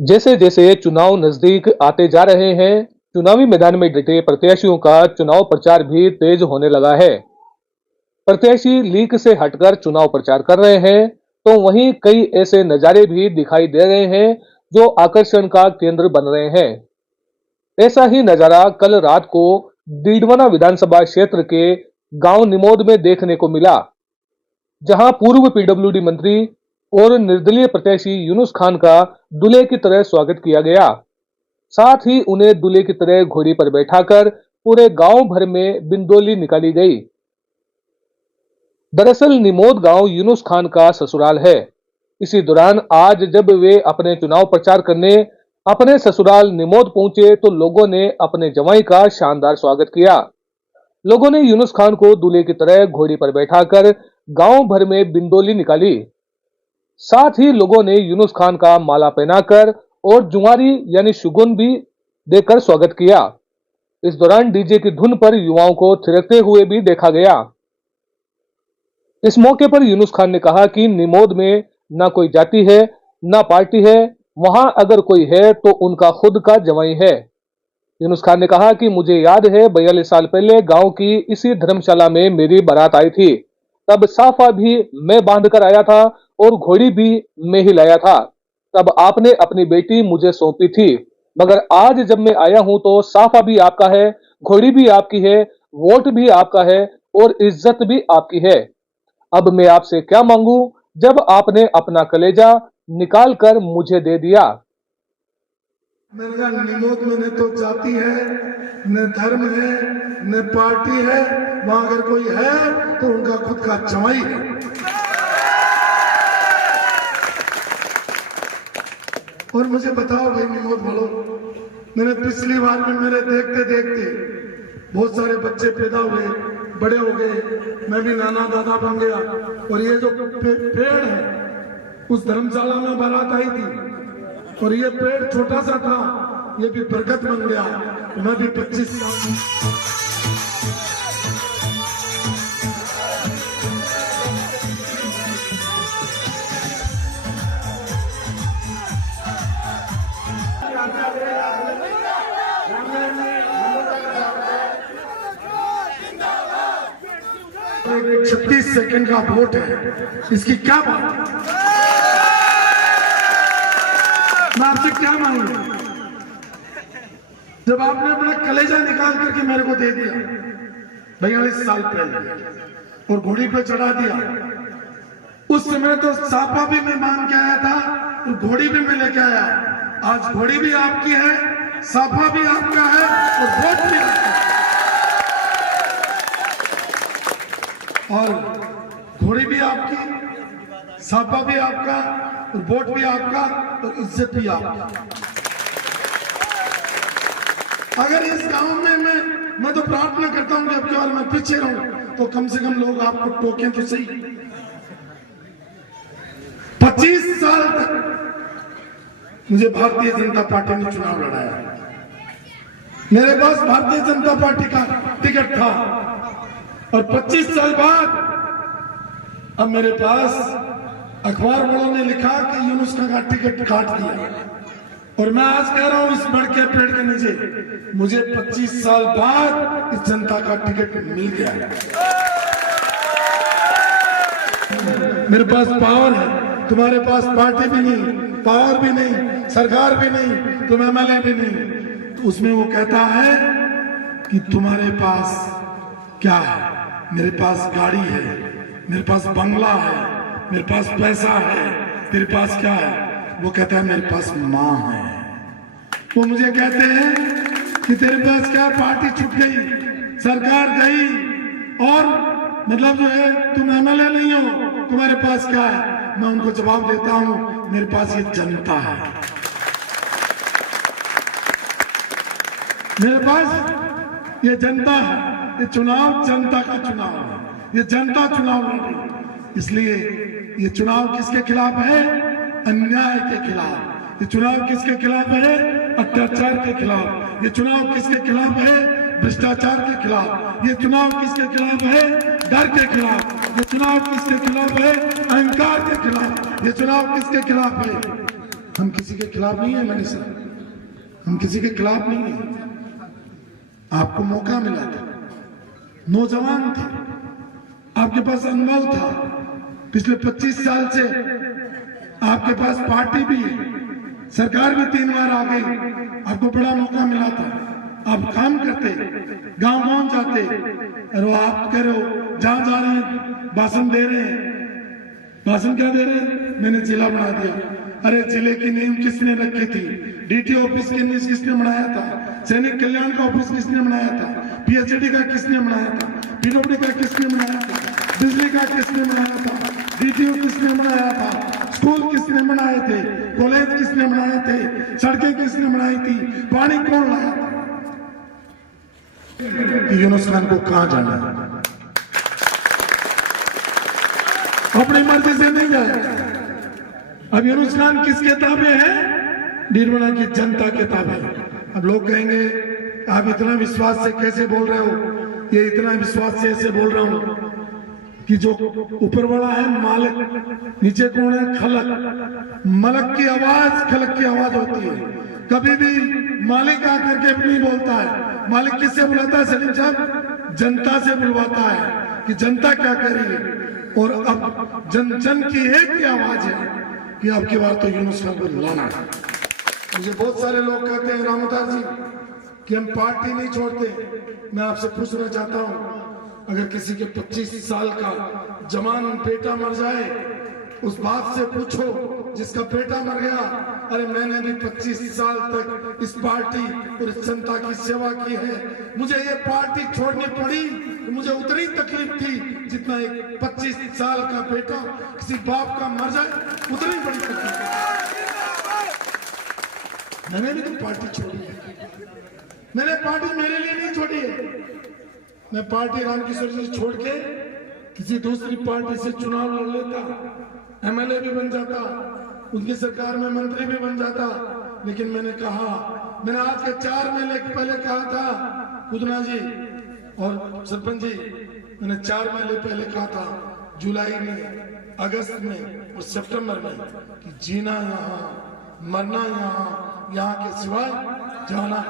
जैसे जैसे चुनाव नजदीक आते जा रहे हैं, चुनावी मैदान में डटे प्रत्याशियों का चुनाव प्रचार भी तेज होने लगा है। प्रत्याशी लीक से हटकर चुनाव प्रचार कर रहे हैं, तो वहीं कई ऐसे नजारे भी दिखाई दे रहे हैं जो आकर्षण का केंद्र बन रहे हैं। ऐसा ही नजारा कल रात को डीडवाना विधानसभा क्षेत्र के गांव निमोद में देखने को मिला, जहां पूर्व पीडब्ल्यूडी मंत्री और निर्दलीय प्रत्याशी यूनुस खान का दूल्हे की तरह स्वागत किया गया। साथ ही उन्हें दूल्हे की तरह घोड़ी पर बैठाकर पूरे गांव भर में बिंदोली निकाली गई। दरअसल निमोद गांव यूनुस खान का ससुराल है। इसी दौरान आज जब वे अपने चुनाव प्रचार करने अपने ससुराल निमोद पहुंचे, तो लोगों ने अपने जवाई का शानदार स्वागत किया। लोगों ने यूनुस खान को दूल्हे की तरह घोड़ी पर बैठाकर गांव भर में बिंदोली निकाली। साथ ही लोगों ने यूनुस खान का माला पहनाकर और जुआरी यानी शुगुन भी देकर स्वागत किया। इस दौरान डीजे की धुन पर युवाओं को थिरकते हुए भी देखा गया। इस मौके पर यूनुस खान ने कहा कि निमोद में ना कोई जाति है, ना पार्टी है, वहां अगर कोई है तो उनका खुद का जवाई है। यूनुस खान ने कहा कि मुझे याद है 42 साल पहले गांव की इसी धर्मशाला में मेरी बारात आई थी। तब साफा भी मैं बांध कर आया था और घोड़ी भी मैं ही लाया था। तब आपने अपनी बेटी मुझे सौंपी थी, मगर आज जब मैं आया हूं तो साफा भी आपका है, घोड़ी भी आपकी है, वोट भी आपका है और इज्जत भी आपकी है। अब मैं आपसे क्या मांगू जब आपने अपना कलेजा निकाल कर मुझे दे दिया। मैंने कहा निमोद में न तो जाति है, न धर्म है, न पार्टी है, वहां अगर कोई है तो उनका खुद का जवाई है। और मुझे बताओ भाई निमोद वालों, मैंने पिछली बार में मेरे देखते देखते बहुत सारे बच्चे पैदा हुए, बड़े हो गए, मैं भी नाना दादा बन गया। और ये जो पेड़ है उस धर्मशाला में बारात आई थी और ये पेड़ छोटा सा था, ये भी बरकत बन गया। मैं भी 25 साल एक 36 सेकंड का वोट है, इसकी क्या बात है? मैं आपसे क्या मांगू जब आपने अपना कलेजा निकाल करके मेरे को दे दिया 42 साल पहले और घोड़ी पे चढ़ा दिया। उस समय तो सापा भी मैं मांग के आया था और घोड़ी भी मैं लेके आया। आज घोड़ी भी आपकी है, सापा भी आपका है और वोट भी आपका है। और घोड़ी भी आपकी, सापा भी आपका और वोट भी आपका और इज्जत भी आपका। अगर इस गांव में मैं तो प्रार्थना करता हूं कि अब की बार मैं पीछे रहूं तो कम से कम लोग आपको टोकें तो सही। 25 साल तक मुझे भारतीय जनता पार्टी ने चुनाव लड़ाया। मेरे पास भारतीय जनता पार्टी का टिकट था और 25 साल बाद अब मेरे पास अखबार वालों ने लिखा कि यूनुस का टिकट काट दिया। और मैं आज कह रहा हूं इस बड़ के पेड़ के नीचे मुझे 25 साल बाद इस जनता का टिकट मिल गया। मेरे पास पावर है, तुम्हारे पास पार्टी भी नहीं, पावर भी नहीं, सरकार भी नहीं, तुम एमएलए भी नहीं। तो उसमें वो कहता है कि तुम्हारे पास क्या है? मेरे पास गाड़ी है, मेरे पास बंगला है, मेरे पास पैसा है, तेरे पास क्या है? वो कहता है मेरे पास माँ है। वो मुझे कहते हैं कि तेरे पास क्या, पार्टी छूट गई, सरकार गई और मतलब जो है तुम एमएलए नहीं हो, तुम्हारे पास क्या है? मैं उनको जवाब देता हूं मेरे पास ये जनता है। मेरे पास ये जनता है। ये चुनाव जनता का चुनाव है, ये जनता चुनाव लड़ रही है। इसलिए ये चुनाव किसके खिलाफ है? अन्याय के खिलाफ। ये चुनाव किसके खिलाफ है? अत्याचार के खिलाफ। ये चुनाव किसके खिलाफ है? भ्रष्टाचार के खिलाफ। ये चुनाव किसके खिलाफ है? डर के खिलाफ। ये चुनाव किसके खिलाफ है? अहंकार के खिलाफ। ये चुनाव किसके खिलाफ है? हम किसी के खिलाफ नहीं है मनीष सर, हम किसी के खिलाफ नहीं है। आपको मौका मिला था, नौजवान थे, आपके पास अनुभव था, पिछले 25 साल से आपके पास पार्टी भी है, सरकार भी 3 बार आ गई, आपको बड़ा मौका मिला था। आप काम करते, गांव गांव जाते, और वो आप कह रहे हो जहां जा रहे हैं भाषण दे रहे हैं। भाषण क्या दे रहे हैं? मैंने जिला बना दिया। अरे जिले की नींव किसने रखी थी? डीटी ऑफिस किसने बनाया था? सैनिक कल्याण का ऑफिस किसने बनाया था? पीएचडी का किसने बनाया था? पीडब्ल्यूडी का किसने बनाया था? बिजली का किसने बनाया था? डीटीओ किसने बनाया था? स्कूल किसने बनाए थे? कॉलेज किसने बनाए थे? सड़कें किसने बनाई थी? पानी कौन लाया था? यूनुस खान को कहां जाना है? अपनी मर्जी से नहीं जाएगा। अब यूनुस खान किसके ताबे है? निर्मला की जनता के ताबे। अब लोग कहेंगे आप इतना विश्वास से कैसे बोल रहे हो? ये इतना विश्वास से ऐसे बोल रहा हूं कि जो ऊपर वाला है मालिक, नीचे कौन है? खलक। मलक की आवाज खलक की आवाज होती है। कभी भी मालिक आकर के नहीं बोलता है। मालिक किससे बुलाता है सलीम साहब? जनता से बुलवाता है कि जनता क्या कह रही है। और अब जन जन की एक ही आवाज है कि आपकी बात तो यूनुस खान को लाना है। मुझे बहुत सारे लोग कहते हैं रामदास जी कि हम पार्टी नहीं छोड़ते। मैं आपसे पूछना चाहता हूं, अगर किसी के 25 साल का जवान बेटा मर जाए, उस बाप से पूछो जिसका बेटा मर गया, अरे मैंने भी 25 साल तक इस पार्टी और इस जनता की सेवा की है, मुझे ये पार्टी छोड़नी पड़ी तो मुझे उतनी तकलीफ थी जितना एक 25 साल का बेटा किसी बाप का मर जाए, उतनी बड़ी तकलीफ। मैंने भी तो पार्टी छोड़ी है। मैंने पार्टी मेरे लिए नहीं छोड़ी है। मैं पार्टी रामकिशोर जी छोड़ के किसी दूसरी पार्टी से चुनाव लड़ लेता, एमएलए भी बन जाता, उनकी सरकार में मंत्री भी बन जाता। लेकिन मैंने कहा, मैंने आज के 4 महीने पहले कहा था पुदना जी और सरपंच जी, मैंने 4 महीने पहले कहा था, जुलाई में, अगस्त में और सितंबर में, कि जीना यहाँ, मरना यहाँ, यहाँ के सिवाय जाना।